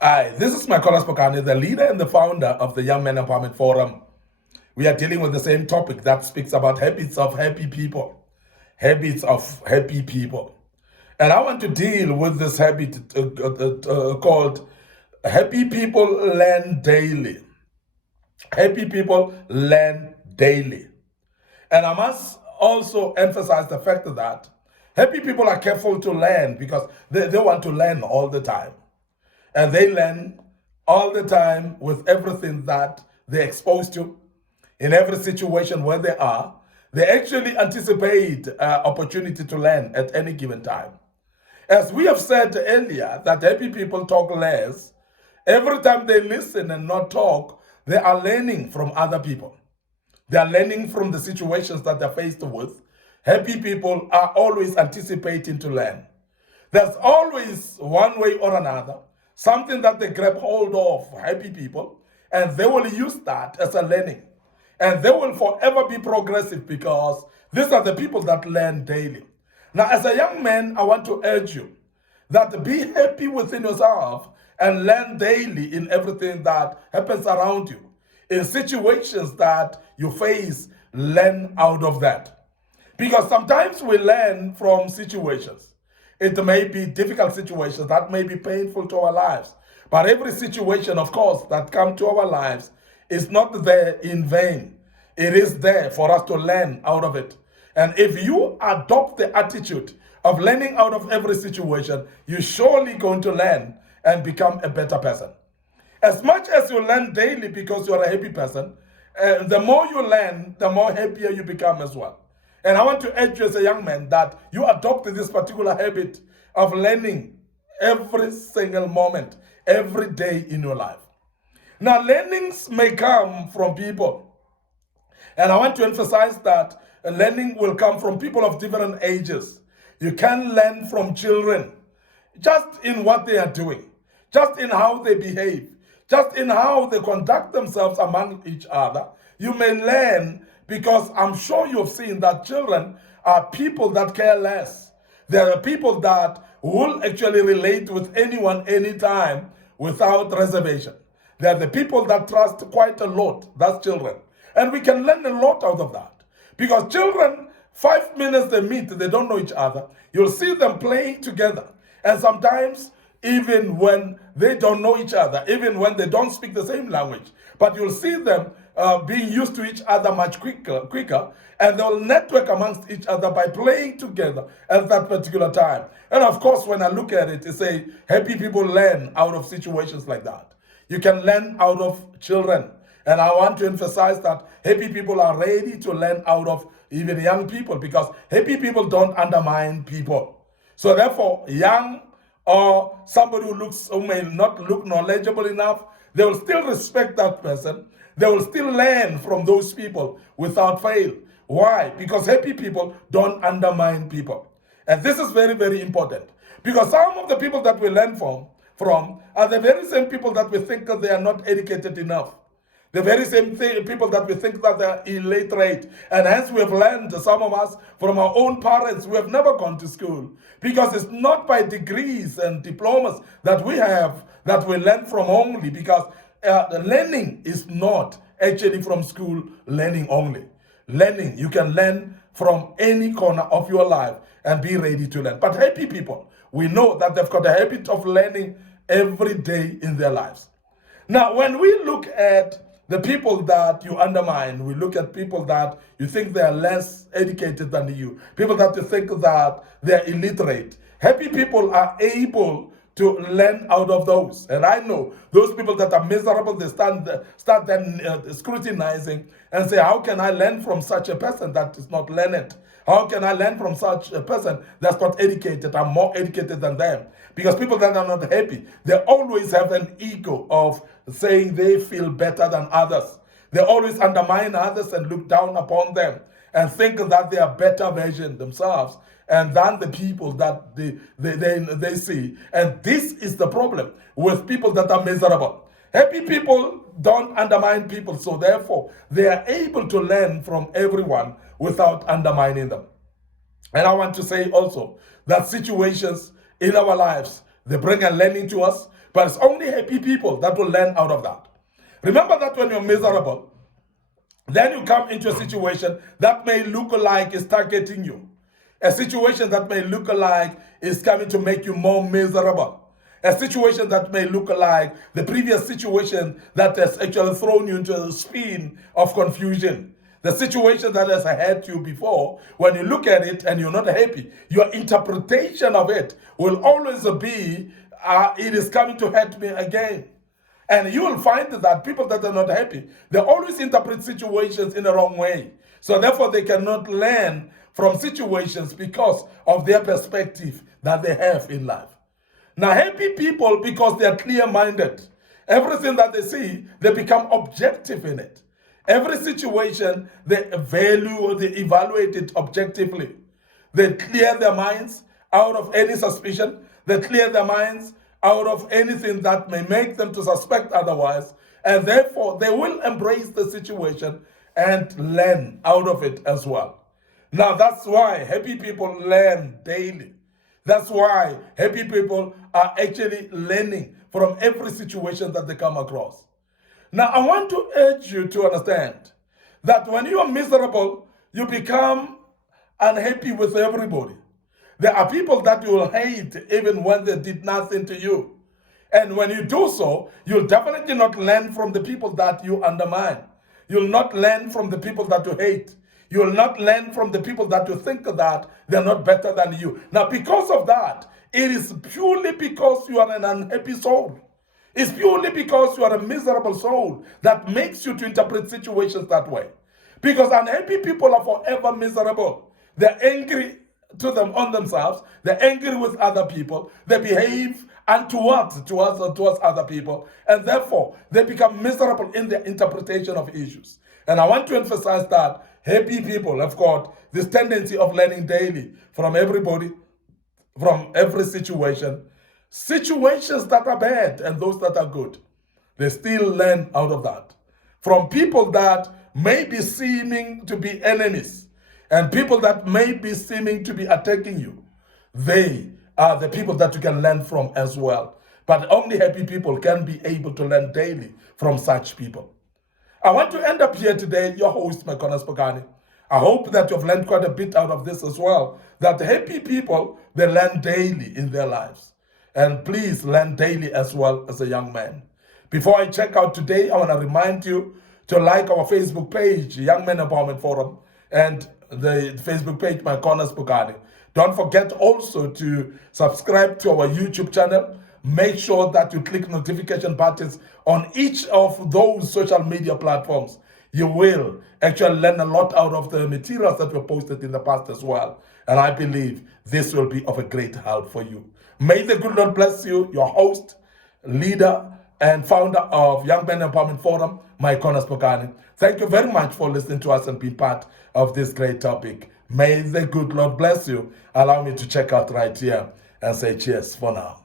Hi, this is Micornus Phokane, the leader and the founder of the Young Men Empowerment Forum. We are dealing with the same topic that speaks about habits of happy people. Habits of happy people. And I want to deal with this habit called Happy People Learn Daily. Happy people learn daily. And I must also emphasize the fact that happy people are careful to learn because they want to learn all the time. And they learn all the time with everything that they're exposed to, in every situation where they are. They actually anticipate opportunity to learn at any given time. As we have said earlier, that happy people talk less. Every time they listen and not talk, they are learning from other people. They are learning from the situations that they're faced with. Happy people are always anticipating to learn. There's always one way or another, something that they grab hold of, happy people, and they will use that as a learning. And they will forever be progressive because these are the people that learn daily. Now, as a young man, I want to urge you that be happy within yourself and learn daily in everything that happens around you. In situations that you face, learn out of that. Because sometimes we learn from situations. It may be difficult situations that may be painful to our lives. But every situation, of course, that comes to our lives is not there in vain. It is there for us to learn out of it. And if you adopt the attitude of learning out of every situation, you're surely going to learn and become a better person. As much as you learn daily because you're a happy person, the more you learn, the more happier you become as well. And I want to urge you as a young man that you adopt this particular habit of learning every single moment, every day in your life. Now, learnings may come from people. And I want to emphasize that learning will come from people of different ages. You can learn from children just in what they are doing, just in how they behave, just in how they conduct themselves among each other. You may learn because I'm sure you've seen that children are people that care less. There are people that will actually relate with anyone, anytime, without reservation. They are the people that trust quite a lot. That's children. And we can learn a lot out of that. Because children, 5 minutes they meet, they don't know each other. You'll see them playing together. And sometimes, even when they don't know each other, even when they don't speak the same language, but you'll see them being used to each other much quicker, and they'll network amongst each other by playing together at that particular time. And of course, when I look at it, it's a happy people learn out of situations like that. You can learn out of children. And I want to emphasize that happy people are ready to learn out of even young people because happy people don't undermine people. So therefore, young or somebody who may not look knowledgeable enough, they will still respect that person. They will still learn from those people without fail. Why? Because happy people don't undermine people. And this is very, very important. Because some of the people that we learn from are the very same people that we think that they are not educated enough. The very same people that we think that they're illiterate. And hence we have learned, some of us, from our own parents, we have never gone to school. Because it's not by degrees and diplomas that we have, that we learn from only. Because the learning is not actually from school learning only. Learning, you can learn from any corner of your life and be ready to learn. But happy people, we know that they've got a habit of learning every day in their lives. Now, when we look at the people that you undermine, we look at people that you think they are less educated than you, people that you think that they're illiterate. Happy people are able to learn out of those. And I know those people that are miserable, they start then scrutinizing and say, how can I learn from such a person that is not learned? How can I learn from such a person that's not educated? I'm more educated than them. Because people that are not happy, they always have an ego of saying they feel better than others. They always undermine others and look down upon them and think that they are better version themselves and than the people that they see. And this is the problem with people that are miserable. Happy people don't undermine people, so therefore they are able to learn from everyone without undermining them. And I want to say also that situations in our lives, they bring a learning to us, But it's only happy people that will learn out of that. Remember that when you're miserable, then you come into a situation that may look like it's targeting you. A situation that may look like is coming to make you more miserable. A situation that may look like the previous situation that has actually thrown you into a spin of confusion. The situation that has hurt you before, when you look at it and you're not happy, your interpretation of it will always be, it is coming to hurt me again. And you will find that people that are not happy, they always interpret situations in the wrong way. So therefore they cannot learn from situations because of their perspective that they have in life. Now, happy people, because they are clear-minded, everything that they see, they become objective in it. Every situation, they value or they evaluate it objectively. They clear their minds out of any suspicion. They clear their minds out of anything that may make them to suspect otherwise. And therefore, they will embrace the situation and learn out of it as well. Now, that's why happy people learn daily. That's why happy people are actually learning from every situation that they come across. Now, I want to urge you to understand that when you are miserable, you become unhappy with everybody. There are people that you will hate even when they did nothing to you. And when you do so, you'll definitely not learn from the people that you undermine. You'll not learn from the people that you hate. You will not learn from the people that you think that they're not better than you. Now, because of that, it is purely because you are an unhappy soul. It's purely because you are a miserable soul that makes you to interpret situations that way. Because unhappy people are forever miserable. They're angry to them on themselves. They're angry with other people. They behave towards other people. And therefore, they become miserable in their interpretation of issues. And I want to emphasize that happy people have got this tendency of learning daily from everybody, from every situation. Situations that are bad and those that are good, they still learn out of that. From people that may be seeming to be enemies and people that may be seeming to be attacking you, they are the people that you can learn from as well. But only happy people can be able to learn daily from such people. I want to end up here today, your host, Micornus Phokane. I hope that you've learned quite a bit out of this as well, that happy people, they learn daily in their lives. And please learn daily as well as a young man. Before I check out today, I want to remind you to like our Facebook page, Young Men Empowerment Forum, and the Facebook page, Micornus Phokane. Don't forget also to subscribe to our YouTube channel. Make sure that you click notification buttons on each of those social media platforms. You will actually learn a lot out of the materials that were posted in the past as well. And I believe this will be of a great help for you. May the good Lord bless you, your host, leader, and founder of Young Men Empowerment Forum, Micornus Phokane. Thank you very much for listening to us and being part of this great topic. May the good Lord bless you. Allow me to check out right here and say cheers for now.